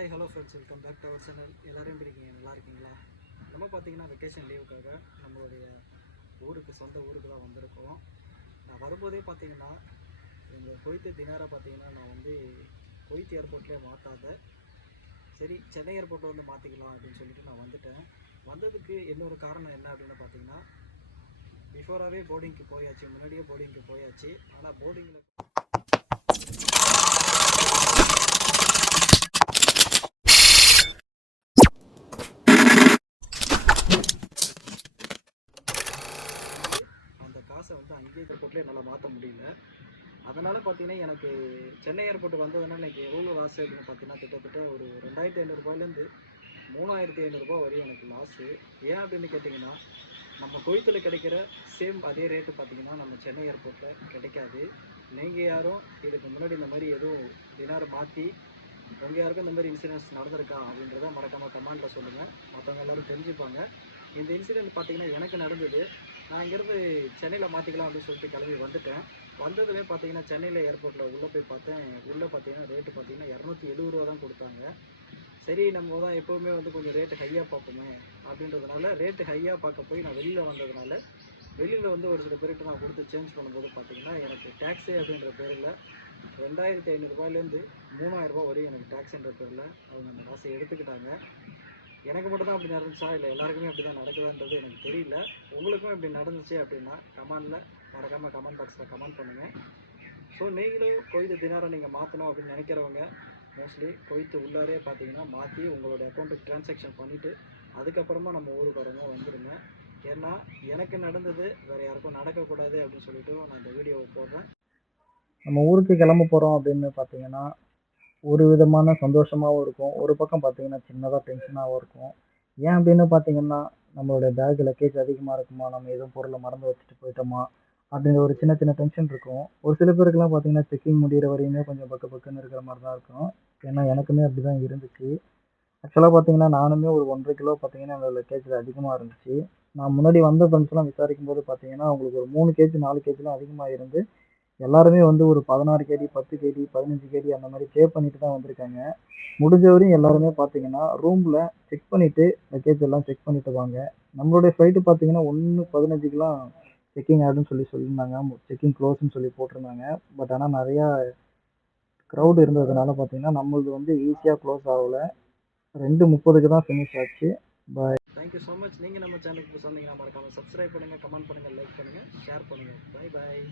Hi hello friends, welcome back to our channel. எல்லோரும் எப்படி இருக்கீங்க? நல்லா இருக்கீங்களா? நம்ம பார்த்தீங்கன்னா வெக்கேஷன் லீவுக்காக நம்மளுடைய சொந்த ஊருக்கு தான் வந்திருக்கோம். நான் வரும்போதே பார்த்தீங்கன்னா எங்கள் குவைத்து தினாரை பார்த்தீங்கன்னா நான் வந்து குவைத் ஏர்போர்ட்லேயே மாற்றாத, சரி சென்னை ஏர்போர்ட்டில் வந்து மாற்றிக்கலாம் அப்படின்னு சொல்லிட்டு நான் வந்துட்டேன். வந்ததுக்கு இன்னொரு காரணம் என்ன அப்படின்னு பார்த்தீங்கன்னா, பிஃபோராகவே போர்டிங்க்கு போயாச்சு, முன்னாடியே போர்டிங்க்கு போயாச்சு. ஆனால் போர்டிங்கில் அந்த காசை வந்து அங்கேயே ஏர்போர்ட்லேயே என்னால் மாற்ற முடியல. அதனால் பார்த்தீங்கன்னா எனக்கு சென்னை ஏர்போர்ட் வந்ததுனால எனக்கு எவ்வளோ லாஸ் அப்படின்னு பார்த்தீங்கன்னா கிட்டத்தட்ட ஒரு 2500 3,500 வரையும் எனக்கு லாஸு. ஏன் அப்படின்னு கேட்டிங்கன்னா, நம்ம குவைத்தில் கிடைக்கிற சேம் அதே ரேட்டு பார்த்தீங்கன்னா நம்ம சென்னை ஏர்போர்ட்டில் கிடைக்காது. நீங்கள் யாரும் இதுக்கு முன்னாடி இந்த மாதிரி எதுவும் தினார் மாற்றி உங்கள் யாருக்கும் இந்த மாதிரி இன்சிடென்ட்ஸ் நடந்திருக்கா அப்படின்றத மறக்காமல் கமெண்டில் சொல்லுங்கள், மற்றவங்க எல்லோரும் தெரிஞ்சுப்பாங்க. இந்த இன்சிடென்ட் பார்த்தீங்கன்னா எனக்கு நடந்தது. நான் இங்கேருந்து சென்னையில் மாற்றிக்கலாம் அப்படின்னு சொல்லிட்டு கிளம்பி வந்துட்டேன். வந்ததுமே பார்த்தீங்கன்னா சென்னையில் ஏர்போர்ட்டில் உள்ளே போய் பார்த்தேன். உள்ளே பார்த்தீங்கன்னா ரேட்டு பார்த்தீங்கன்னா 270 தான் கொடுத்தாங்க. சரி நம்ம தான் எப்போவுமே வந்து கொஞ்சம் ரேட்டு ஹையாக பார்ப்போமே அப்படின்றதுனால ரேட்டு ஹையாக பார்க்க போய் நான் வெளியில் வந்ததுனால வெளியில் வந்து ஒரு சில பேர்கிட்ட நான் கொடுத்து சேஞ்ச் பண்ணும்போது பார்த்தீங்கன்னா எனக்கு டேக்ஸு அப்படின்ற பேரில் 2,500 3,000 வரையும் எனக்கு டேக்ஸுன்ற பேரில் அவங்க அந்த காசை எடுத்துக்கிட்டாங்க. எனக்கு மட்டும் தான் அப்படி நடந்துச்சா இல்லை எல்லாருக்குமே அப்படி தான் நடக்குதான்றது எனக்கு தெரியல. உங்களுக்கும் இப்படி நடந்துச்சு அப்படின்னா மறக்காமல் கமெண்ட் பாக்ஸில் கமெண்ட் பண்ணுங்கள். ஸோ நீங்களும் குவைத்து தினாரை நீங்கள் மாற்றணும் அப்படின்னு நினைக்கிறவங்க மோஸ்ட்லி குவைத்து உள்ளாரே பார்த்தீங்கன்னா மாற்றி உங்களுடைய அக்கௌண்ட்டுக்கு ட்ரான்சாக்ஷன் பண்ணிவிட்டு அதுக்கப்புறமா நம்ம ஊருக்கு வரவங்க வந்துடுங்க. ஏன்னா எனக்கு நடந்தது வேறு யாருக்கும் நடக்கக்கூடாது அப்படின்னு சொல்லிட்டு நான் இந்த வீடியோவை போடுறேன். நம்ம ஊருக்கு கிளம்ப போகிறோம் அப்படின்னு பார்த்தீங்கன்னா ஒரு விதமான சந்தோஷமாகவும் இருக்கும், ஒரு பக்கம் பார்த்தீங்கன்னா சின்னதாக டென்ஷனாகவும் இருக்கும். ஏன் அப்படின்னு பார்த்தீங்கன்னா நம்மளுடைய பேக் லக்கேஜ் அதிகமாக இருக்குமா, நம்ம எதுவும் பொருளை மறந்து வச்சுட்டு போயிட்டோமா அப்படின்ற ஒரு சின்ன சின்ன டென்ஷன் இருக்கும். ஒரு சில பேருக்குலாம் பார்த்தீங்கன்னா செக்கிங் முடிகிற வரையுமே கொஞ்சம் பக்கு பக்குன்னு இருக்கிற மாதிரி தான் இருக்கும். ஏன்னா எனக்குமே அப்படி தான் இருந்துச்சு. ஆக்சுவலாக பார்த்தீங்கன்னா நானுமே ஒரு 1.5 கிலோ பார்த்தீங்கன்னா என்னோட லக்கேஜில் அதிகமாக இருந்துச்சு. நான் முன்னாடி வந்த ஃப்ரெண்ட்ஸ்லாம் விசாரிக்கும் போது பார்த்தீங்கன்னா அவங்களுக்கு ஒரு 3 கேஜி 4 கேஜிலாம் அதிகமாக இருந்து எல்லாருமே வந்து ஒரு 16 கேடி 10 கேடி 15 கேடி அந்த மாதிரி பே பண்ணிட்டு தான் வந்திருக்காங்க. முடிஞ்ச வரையும் எல்லாருமே பார்த்தீங்கன்னா ரூமில் செக் பண்ணிவிட்டு லக்கேஜ் எல்லாம் செக் பண்ணிட்டு வாங்க. நம்மளுடைய ஃப்ளைட்டு பார்த்தீங்கன்னா 1:15க்குலாம் செக்கிங் ஆகுதுன்னு சொல்லியிருந்தாங்க. செக்கிங் க்ளோஸ்ன்னு சொல்லி போட்டிருந்தாங்க. பட் ஆனால் நிறையா க்ரௌட் இருந்ததுனால பார்த்தீங்கன்னா நம்மளது வந்து ஈஸியாக க்ளோஸ் ஆகலை. 2:30க்கு தான் ஃபினிஷ் ஆச்சு. Thank you so much. நீங்கள் நம்ம சேனலுக்கு சொன்னீங்கன்னா மறக்காமல் சப்ஸ்கிரைப் பண்ணுங்கள், கமெண்ட் பண்ணுங்கள், லைக் பண்ணுங்கள், ஷேர் பண்ணுங்கள். Bye bye.